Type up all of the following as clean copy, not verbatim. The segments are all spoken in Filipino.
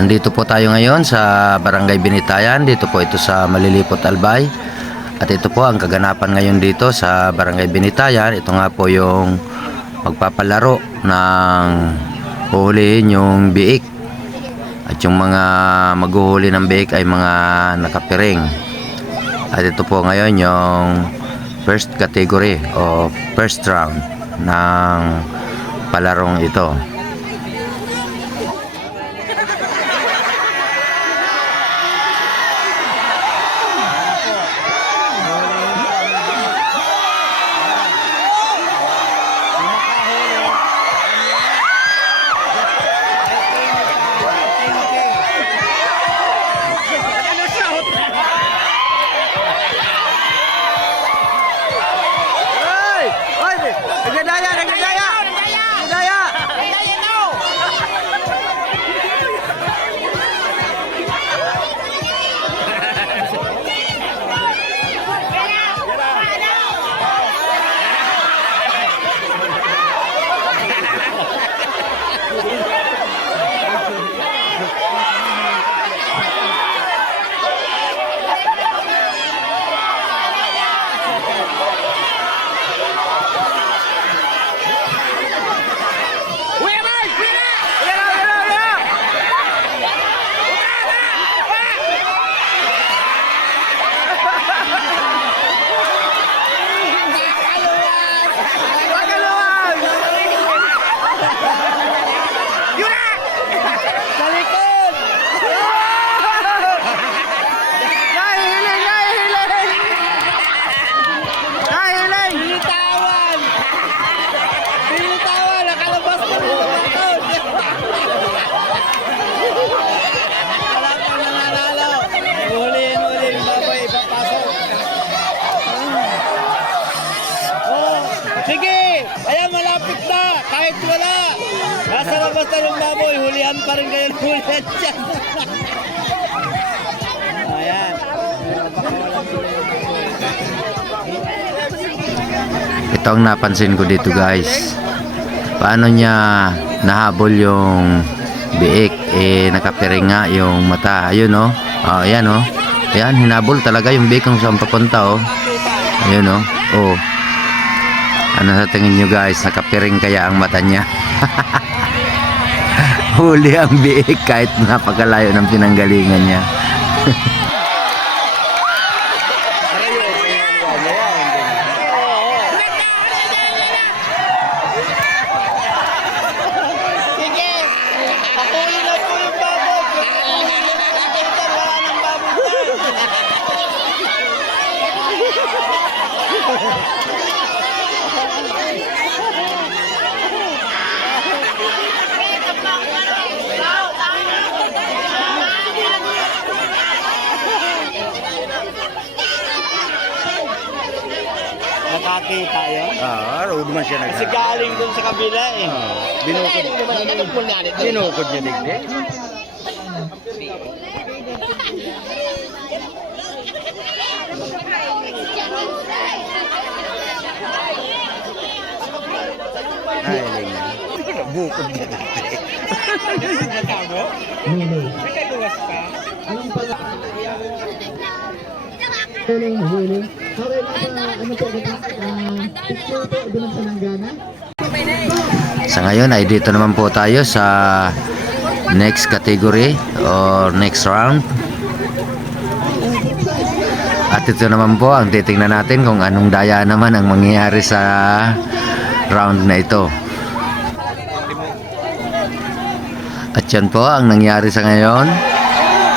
Andito po tayo ngayon sa Barangay Binitayan. Dito po ito sa Malilipot, Albay. At ito po ang kaganapan ngayon dito sa Barangay Binitayan. Ito nga po yung magpapalaro ng huhulihin yung biik. At yung mga maghuhuli ng biik ay mga nakapiring. At ito po ngayon yung first category o first round ng palarong ito. Sige! Ayan, malapit na! Kahit wala! Nasa labas na ng baboy, hulihan pa rin kayo ng hulihan dyan. Ayan. Ito ang napansin ko dito, guys. Paano niya nahabol yung biik? Nakapiring nga yung mata. Ayun, oh. Ayan, oh. Ayan, hinabol talaga yung biik kung saan papunta, oh. Ayun, oh. Oh. Ano sa tingin nyo, guys? Nakapiring kaya ang mata niya? Huli ang biik kahit napakalayo ng pinanggalingan niya. Sige! Pakuli na po yung baboy! Wala ng baboy dyan! Nakakita yun? Road man siya Kasi galing dun sa kabila eh. Binukod niya digdi. Ay, lingan. Bukod niya digdi. May kaluwas ka? Huli. Okay, ano po, picture po, doon sa Langgana. Sa ngayon ay dito naman po tayo sa next category or next round. At ito naman po ang titingnan natin kung anong daya naman ang mangyayari sa round na ito. At yan po ang nangyari sa ngayon.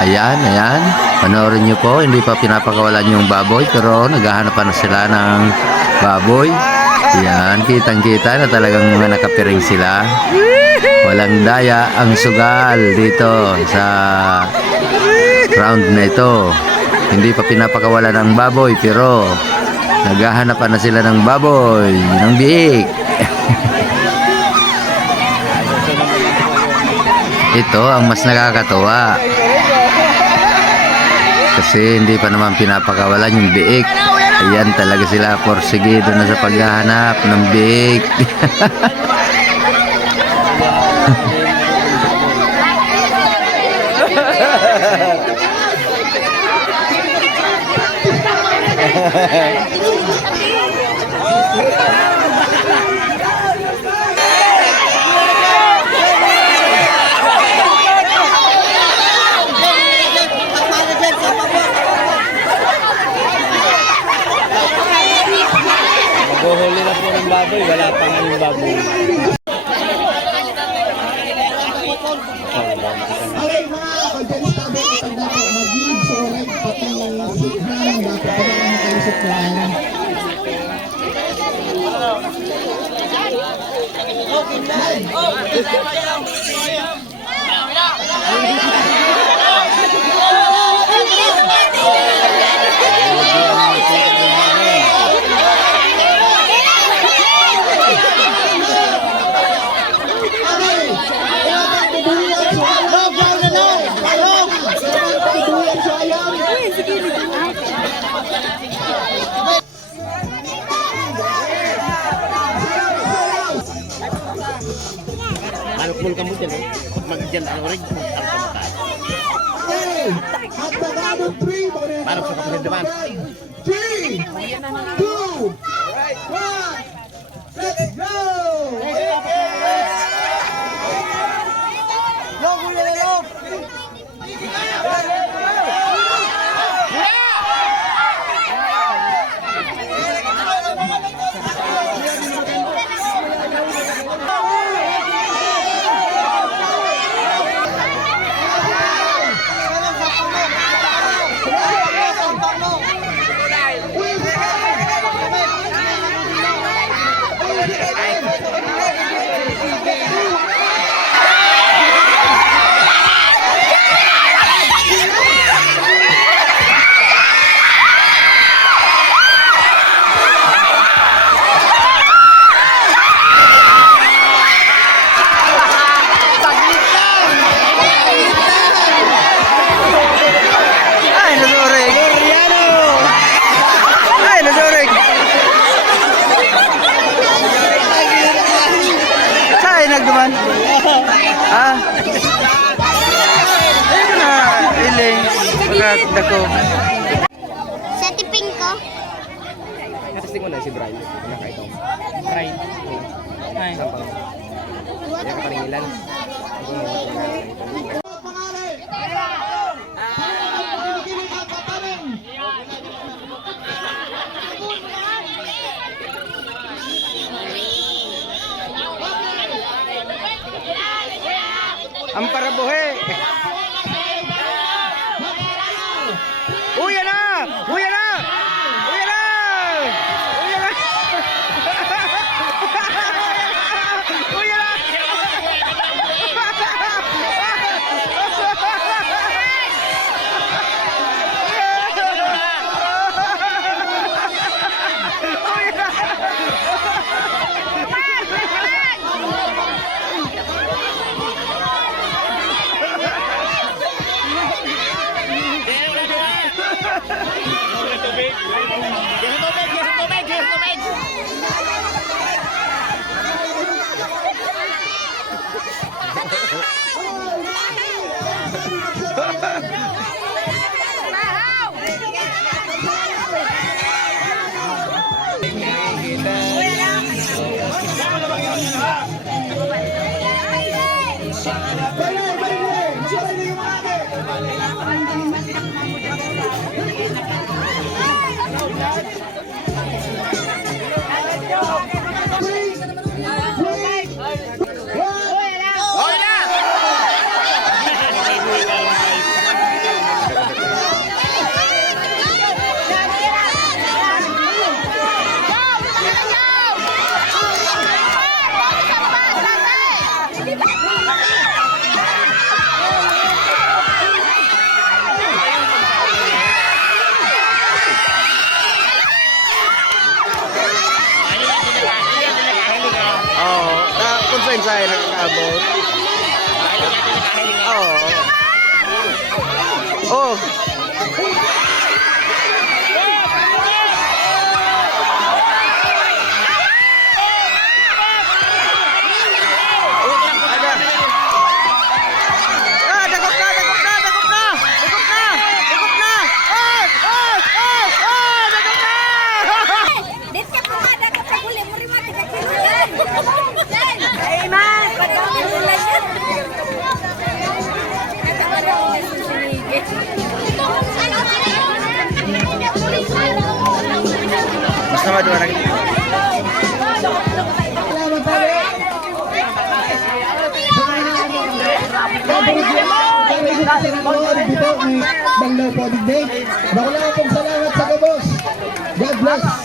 Ayan, ayan. Panoorin nyo po, hindi pa pinapakawalan yung baboy pero naghahanap pa na sila ng baboy. Yan, kitang-kita na talagang mga nakapiring sila. Walang daya ang sugal dito sa round na ito. Hindi pa pinapakawalan ng baboy pero naghahanap pa na sila ng baboy, ng biik. Ito ang mas nakakatuwa. Kasi hindi pa naman pinapakawalan yung biik. Ayan talaga sila, porsigido na sa paghahanap ng biik. Maghuhuli na po ng baboy, wala pa nga yung baboy. Okay, mga kaibigan, itong dapat mag-lead sa oray, pati si Han, dapat pa na makaisip na. Ano kung kamu dyan, mag-dyan ang orig, ang pamataan. At pagkabot 3, Paano sa kapatid naman? 3, 2, 1, let's go! Ay, nasurig! Ay, nasurig! Saan nagduman? Ah? Ayun na, iling. Pagkakdako. Sa tiping ko. Testing mo na si Brian. Nakaitaw. Brian. Ay. Sampang. Kaya kapaningilan. Ang parabuhe! Uya na! Uya na! Uya na! Uya na! Uya na! Saya nakakaabot. Oo. Oh. Dakop na! sama-sama lagi. Salamat tayo. Dito ni Banglaw po digdig. Maraming salamat sa kabos. God bless.